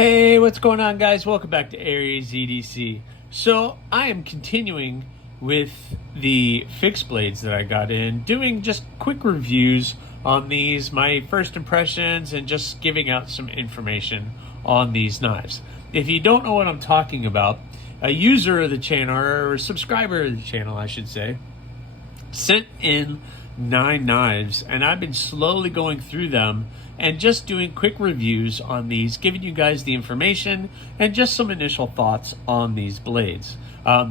Hey, what's going on, guys? Welcome back to AriesEDC. So I am continuing with the fixed blades that I got in, doing just quick reviews on these, my first impressions, and just giving out some information on these knives. If you don't know what I'm talking about, a user of the channel, or a subscriber of the channel, I should say, sent in 9 knives, and I've been slowly going through them and just doing quick reviews on these, giving you guys the information and just some initial thoughts on these blades.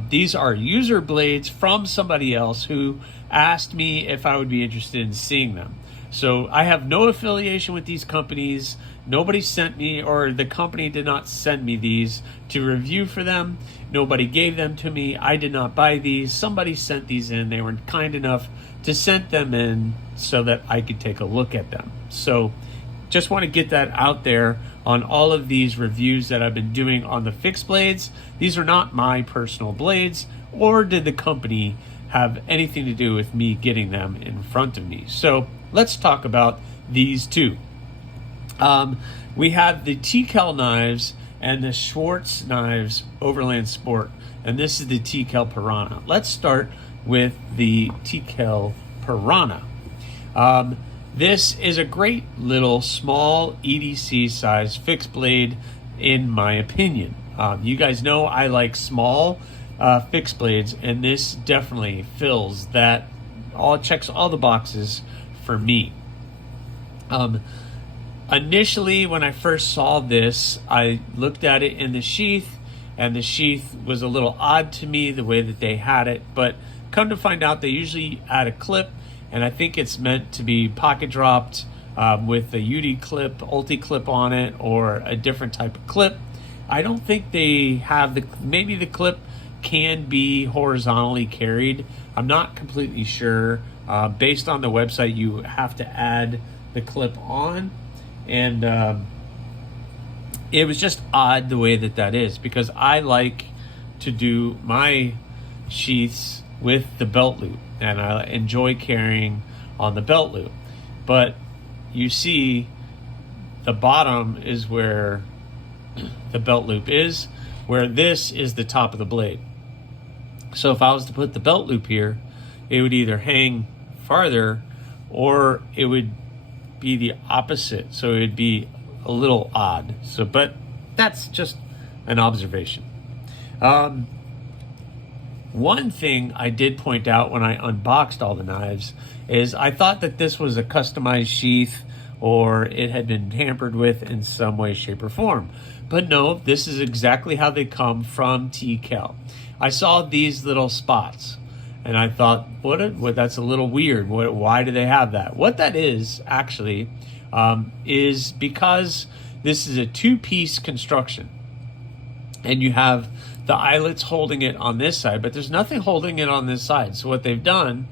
These are user blades from somebody else who asked me if I would be interested in seeing them. So I have no affiliation with these companies. Nobody sent me, or the company did not send me these to review for them. Nobody gave them to me. I did not buy these. Somebody sent these in. They were kind enough to send them in so that I could take a look at them. So just want to get that out there on all of these reviews that I've been doing on the fixed blades. These are not my personal blades, or did the company have anything to do with me getting them in front of me. So let's talk about these two. We have the Tkel knives and the Schwartz knives, Overland Sport, and this is the TKell Piranha. Let's start with the TKell Piranha. This is a great little small EDC size fixed blade, in my opinion. You guys know I like small fixed blades, and this definitely fills that, checks all the boxes for me. Initially, when I first saw this, I looked at it in the sheath, and the sheath was a little odd to me, the way that they had it, but come to find out they usually add a clip, and I think it's meant to be pocket dropped with a UD clip, ulti clip on it, or a different type of clip. I don't think they have maybe the clip can be horizontally carried. I'm not completely sure. Based on the website, you have to add the clip on, and it was just odd the way that is, because I like to do my sheaths with the belt loop, and I enjoy carrying on the belt loop. But you see the bottom is where the belt loop is, where this is the top of the blade. So if I was to put the belt loop here, it would either hang farther or it would be the opposite. So it would be a little odd. So, but that's just an observation. One thing I did point out when I unboxed all the knives is I thought that this was a customized sheath, or it had been tampered with in some way, shape, or form. But no, this is exactly how they come from Tkel. I saw these little spots, and I thought, what that's a little weird. Why do they have that? What that is, actually, is because this is a two-piece construction. And you have the eyelets holding it on this side, but there's nothing holding it on this side. So what they've done,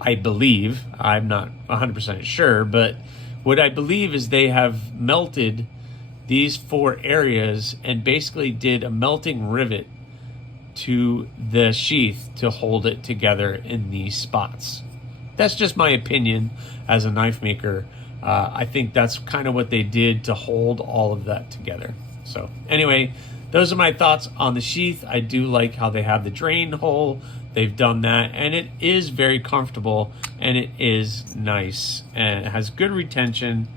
I believe, I'm not 100% sure, but what I believe is they have melted these 4 areas and basically did a melting rivet to the sheath to hold it together in these spots. That's just my opinion as a knife maker. I think that's kind of what they did to hold all of that together. So anyway, those are my thoughts on the sheath. I do like how they have the drain hole. They've done that, and it is very comfortable, and it is nice, and it has good retention,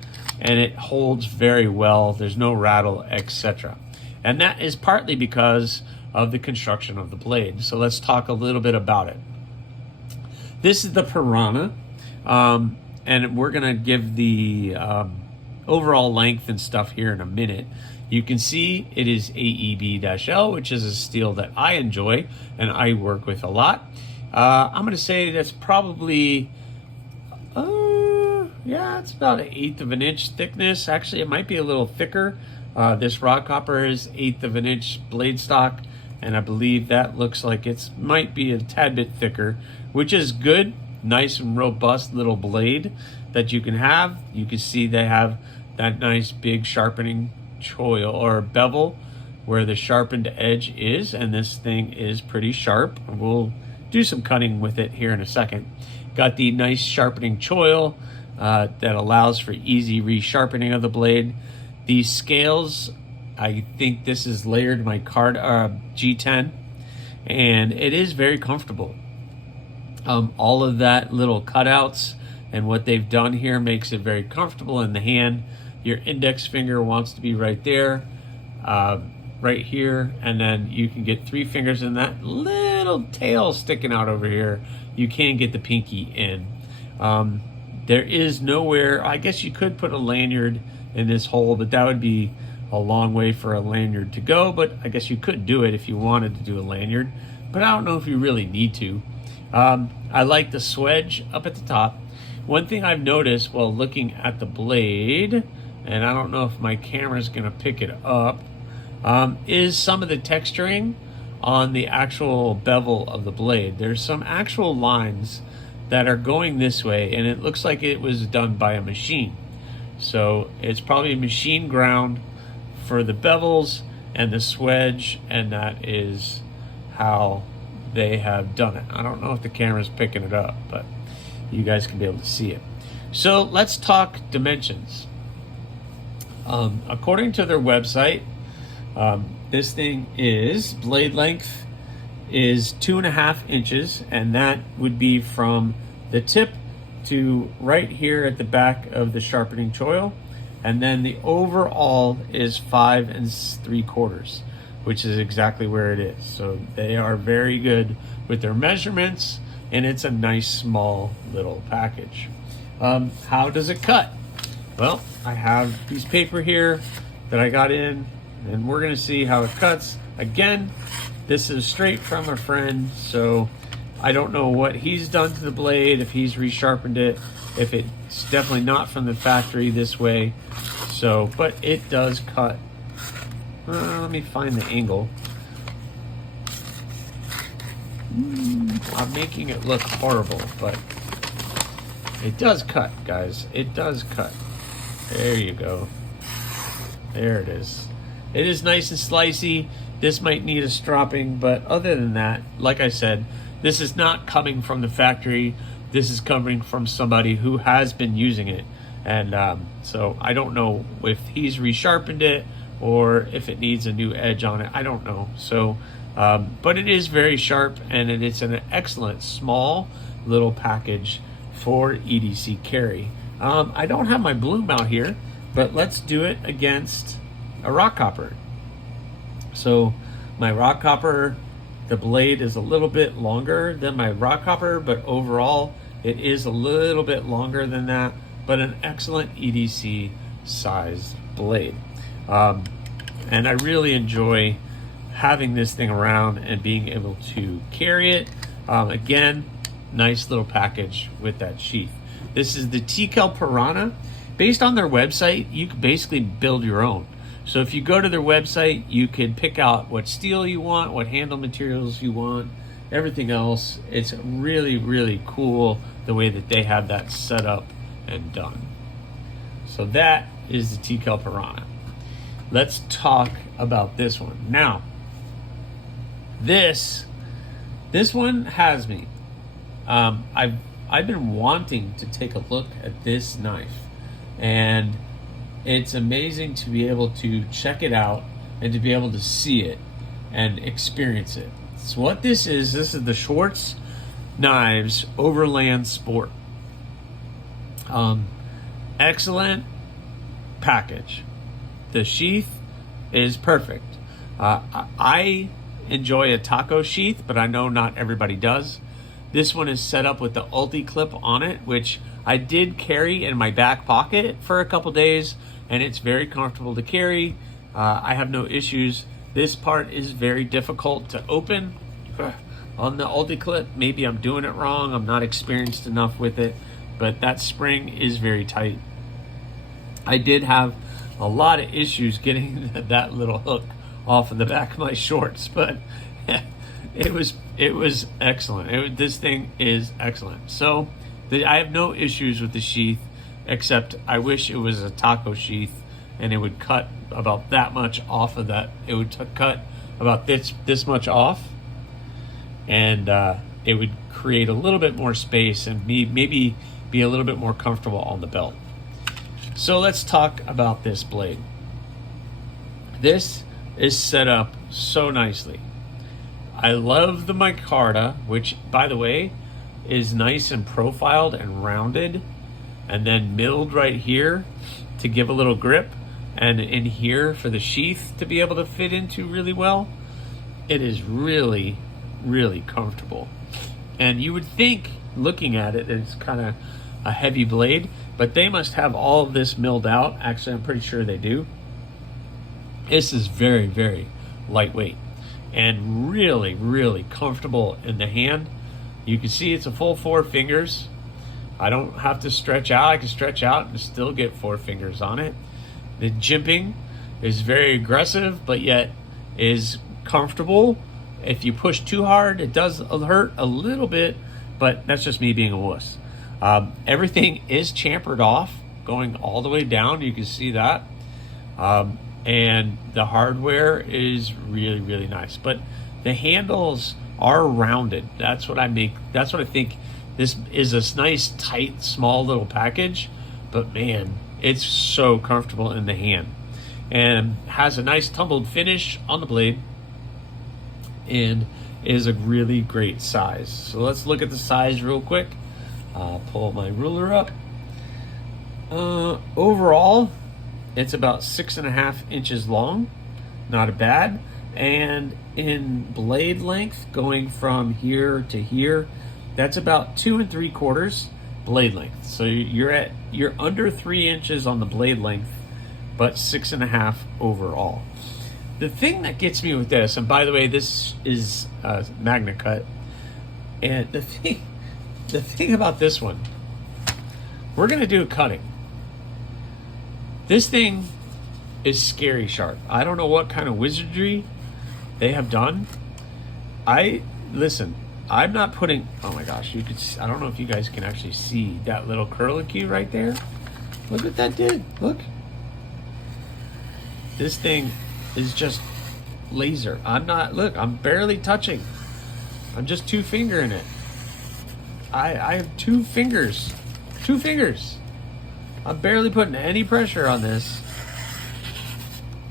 and it holds very well. There's no rattle, etc. And that is partly because of the construction of the blade. So let's talk a little bit about it. This is the Piranha, and we're gonna give the overall length and stuff here in a minute. You can see it is AEB-L, which is a steel that I enjoy and I work with a lot. I'm going to say that's probably, it's about 1/8 of an inch thickness. Actually, it might be a little thicker. This rod copper is 1/8 of an inch blade stock, and I believe that looks like it might be a tad bit thicker, which is good. Nice and robust little blade that you can have. You can see they have that nice big sharpening choil or bevel where the sharpened edge is, and this thing is pretty sharp. We'll do some cutting with it here in a second. Got the nice sharpening choil that allows for easy resharpening of the blade. These scales I think this is layered my card G10, and it is very comfortable. All of that little cutouts and what they've done here makes it very comfortable in the hand. Your index finger wants to be right there, right here, and then you can get 3 fingers in that little tail sticking out over here. You can get the pinky in. There is nowhere, I guess you could put a lanyard in this hole, but that would be a long way for a lanyard to go, but I guess you could do it if you wanted to do a lanyard, but I don't know if you really need to. I like the swedge up at the top. One thing I've noticed while looking at the blade, and I don't know if my camera's gonna pick it up, is some of the texturing on the actual bevel of the blade. There's some actual lines that are going this way, and it looks like it was done by a machine. So it's probably a machine ground for the bevels and the swedge, and that is how they have done it. I don't know if the camera's picking it up, but you guys can be able to see it. So let's talk dimensions. According to their website, this thing is, blade length is 2.5 inches, and that would be from the tip to right here at the back of the sharpening choil, and then the overall is 5 3/4, which is exactly where it is. So they are very good with their measurements, and it's a nice small little package. How does it cut? Well, I have a piece of paper here that I got in, and we're gonna see how it cuts. Again, this is straight from a friend, so I don't know what he's done to the blade, if he's resharpened it, if it's definitely not from the factory this way. So, but it does cut. Let me find the angle. I'm making it look horrible, but it does cut, guys. It does cut. There you go. There it is. It is nice and slicey. This might need a stropping, but other than that, like I said, this is not coming from the factory. This is coming from somebody who has been using it. And so I don't know if he's resharpened it or if it needs a new edge on it. I don't know. So, but it is very sharp, and it's an excellent small little package for EDC carry. I don't have my bloom out here, but let's do it against a rock copper. So my rock copper, the blade is a little bit longer than my rock copper, but overall it is a little bit longer than that, but an excellent EDC size blade. And I really enjoy having this thing around and being able to carry it. Again, nice little package with that sheath. This is the TKell Piranha. Based on their website, you can basically build your own. So if you go to their website, you can pick out what steel you want, what handle materials you want, everything else. It's really, really cool the way that they have that set up and done. So that is the TKell Piranha. Let's talk about this one. Now, this one has me. I've been wanting to take a look at this knife, and it's amazing to be able to check it out and to be able to see it and experience it. So what this is the Schwartz Knives Overland Sport. Excellent package. The sheath is perfect. I enjoy a taco sheath, but I know not everybody does. This one is set up with the ulti clip on it, which I did carry in my back pocket for a couple days, and it's very comfortable to carry. I have no issues. This part is very difficult to open on the ulti clip. Maybe I'm doing it wrong. I'm not experienced enough with it, but that spring is very tight. I did have a lot of issues getting that little hook off of the back of my shorts, but it was excellent. This thing is excellent. So I have no issues with the sheath, except I wish it was a taco sheath and it would cut about that much off of that. It would cut about this much off, and it would create a little bit more space and maybe be a little bit more comfortable on the belt. So let's talk about this blade. This is set up so nicely. I love the micarta, which, by the way, is nice and profiled and rounded, and then milled right here to give a little grip, and in here for the sheath to be able to fit into really well. It is really, really comfortable. And you would think, looking at it, it's kind of a heavy blade, but they must have all of this milled out. Actually, I'm pretty sure they do. This is very, very lightweight and really, really comfortable in the hand. You can see it's a full 4 fingers. I don't have to stretch out. I can stretch out and still get 4 fingers on it. The jimping is very aggressive, but yet is comfortable. If you push too hard, it does hurt a little bit, but that's just me being a wuss. Everything is chamfered off, going all the way down. You can see that. And the hardware is really, really nice. But the handles are rounded. That's what I think. This is a nice, tight, small little package. But man, it's so comfortable in the hand. And has a nice tumbled finish on the blade. And is a really great size. So let's look at the size real quick. Pull my ruler up. Overall, it's about 6.5 inches long. Not a bad. And in blade length, going from here to here, that's about 2 3/4 blade length. So you're under 3 inches on the blade length, but 6.5 overall. The thing that gets me with this, and by the way, this is Magna Cut, and the thing about this one, we're gonna do a cutting. This thing is scary sharp. I don't know what kind of wizardry they have done. Listen, I'm not putting, oh my gosh, you could, I don't know if you guys can actually see that little curlicue right there. Look what that did, look. This thing is just laser. I'm barely touching. I'm just 2 fingering it. I have 2 fingers. 2 fingers. I'm barely putting any pressure on this.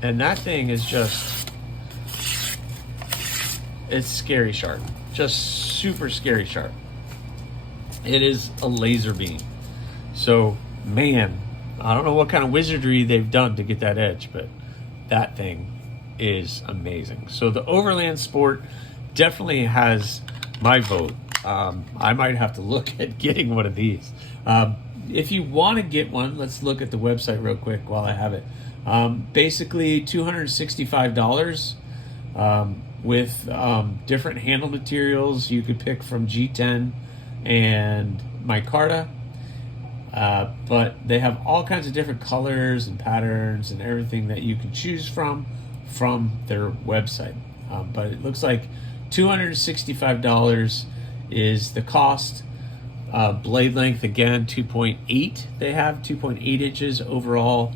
And that thing is just, it's scary sharp. Just super scary sharp. It is a laser beam. So, man, I don't know what kind of wizardry they've done to get that edge, but that thing is amazing. So the Overland Sport definitely has my vote. I might have to look at getting one of these. If you want to get one, let's look at the website real quick while I have it. Basically $265 with different handle materials. You could pick from G10 and micarta. But they have all kinds of different colors and patterns and everything that you can choose from their website. But it looks like $265 is the cost. Blade length, again, 2.8. They have 2.8 inches. Overall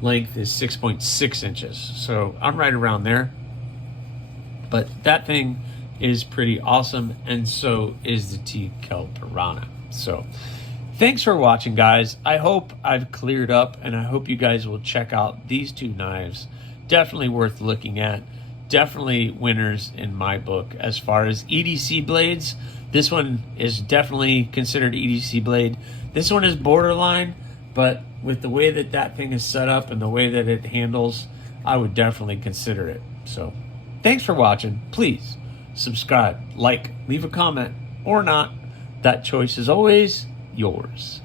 length is 6.6 inches. So I'm right around there. But that thing is pretty awesome, and so is the TKell Piranha. So thanks for watching, guys. I hope I've cleared up, and I hope you guys will check out these 2 knives. Definitely worth looking at. Definitely winners in my book. As far as EDC blades, this one is definitely considered EDC blade. This one is borderline, but with the way that that thing is set up and the way that it handles, I would definitely consider it. So thanks for watching. Please subscribe, like, leave a comment, or not. That choice is always yours.